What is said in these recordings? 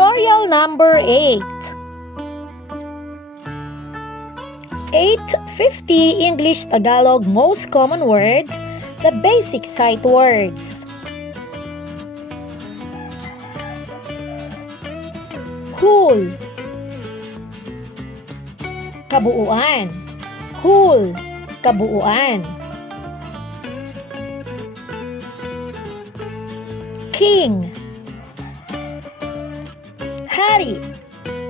Tutorial number 8. 850 English Tagalog most common words, the basic sight words. Whole, kabuuan. Whole, kabuuan. King, hari.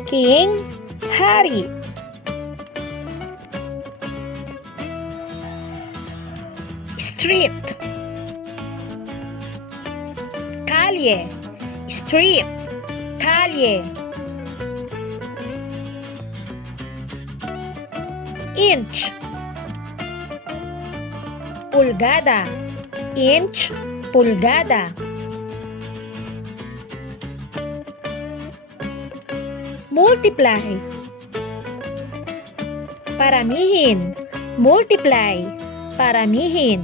King, hari. Street, kalye. Street, kalye. Inch, pulgada. Inch, pulgada. Multiply, paramihin. Multiply, paramihin.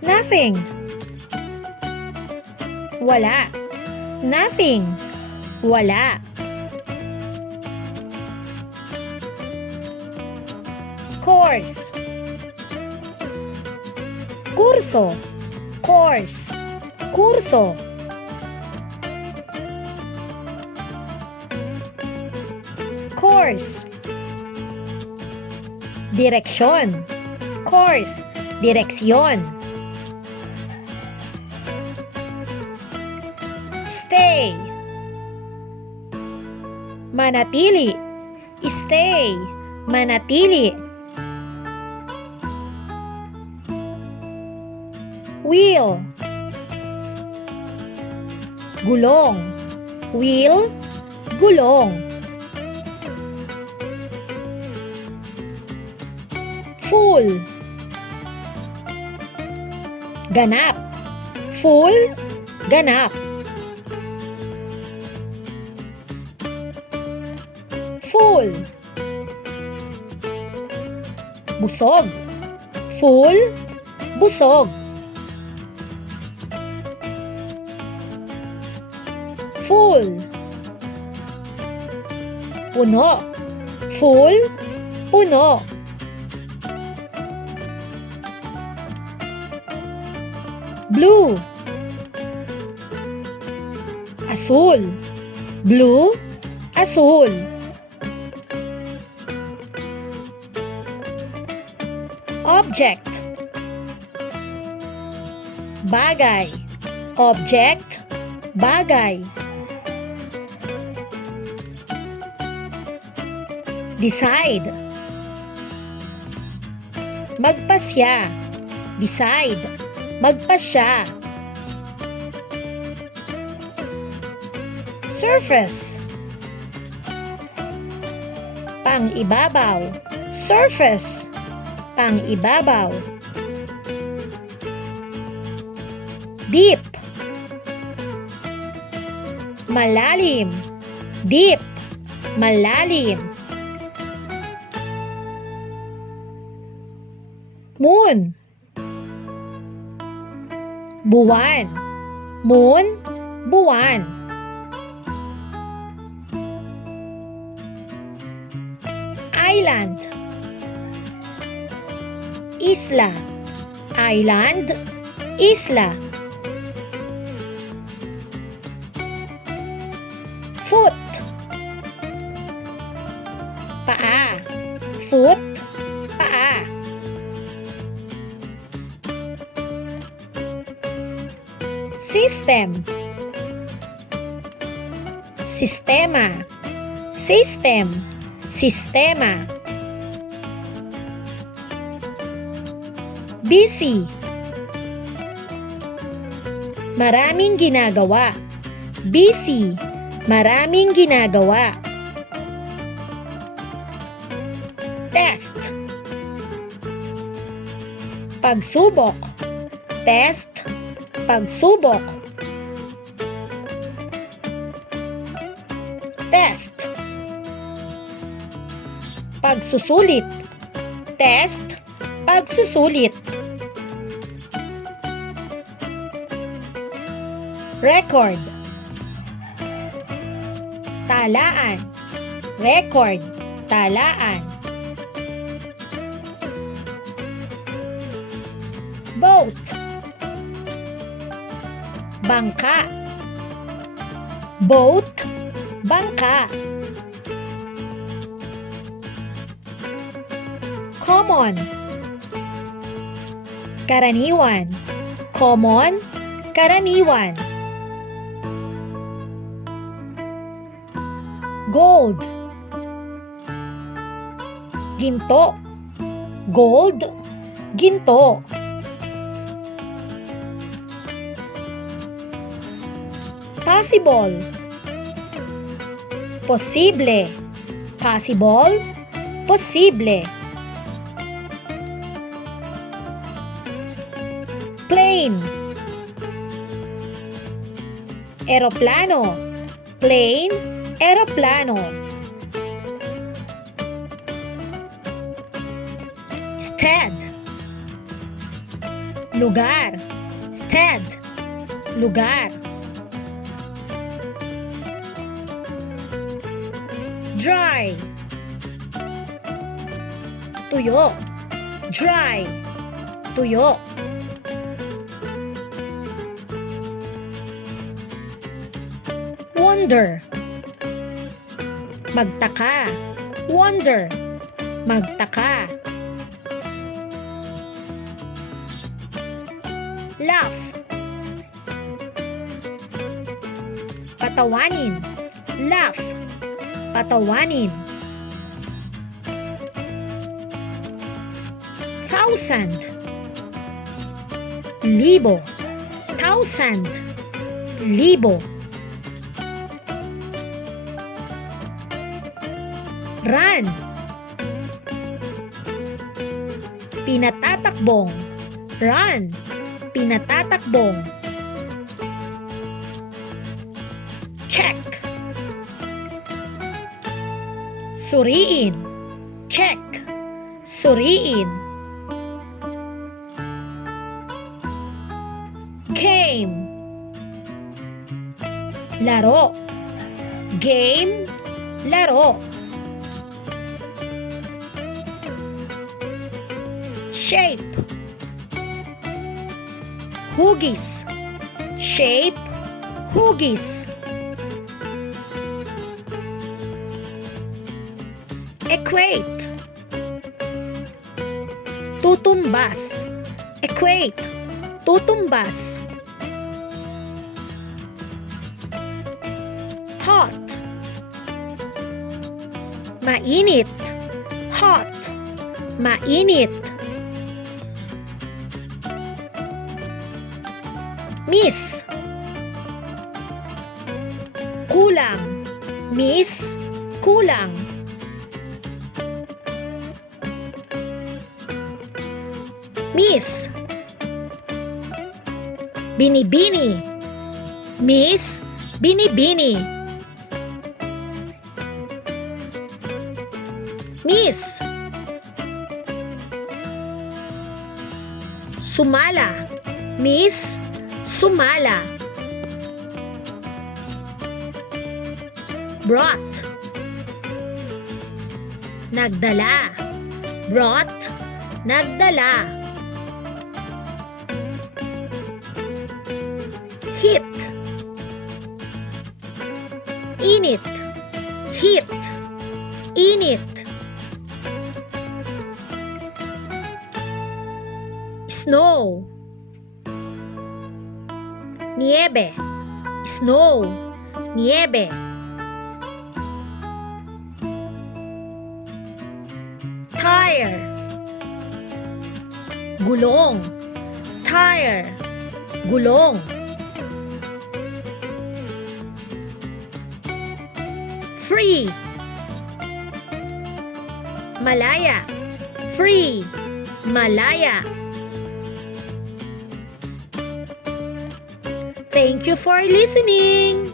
Nothing, wala. Nothing, wala. Course, kurso. Course, kurso. Course, direksyon. Course, direksyon. Stay, manatili. Stay, manatili. Wheel, gulong. Wheel, gulong. Full, ganap. Full, ganap. Full, busog. Full, busog. Full, puno. Full, puno. Blue, asul. Blue, asul. Object, bagay. Object, bagay. Decide, magpasya. Decide, magpasya. Surface, pang-ibabaw. Surface, pang-ibabaw. Deep, malalim. Deep, malalim. Moon, buwan. Moon, buwan. Island, isla. Island, isla. Foot, paa. Foot, paa. System, sistema. System, sistema. Busy, maraming ginagawa. Busy, maraming ginagawa. Test, pagsubok. Test, pagsubok. Test, pagsusulit. Test, pagsusulit. record, talaan, record, talaan. Boat, bangka, boat, bangka. Common, karaniwan, common, karaniwan. Gold, ginto, gold, ginto. Possible, posible, possible, posible. Plane, eroplano, plane, eroplano. Stead, lugar, stead, lugar. Dry, tuyo, dry, tuyo. Wonder, magtaka, wonder, magtaka. Laugh, patawanin, laugh, patawanin. Thousand, libo, thousand, libo. Run, pinatatakbong, run, pinatatakbong. Check, suriin, check, suriin. Game, laro, game, laro. Shape, hugis, shape, hugis. Equate, tutumbas, equate, tutumbas. Hot, mainit, hot, mainit. Miss, kulang, miss, kulang. Miss, binibini, miss, binibini. Miss, sumala, miss, sumala. Brought, nagdala, brought, nagdala. Hit, init, hit, init. Snow, niebe, snow, niebe. Tire, gulong, tire, gulong. Free, malaya, free, malaya. Thank you for listening.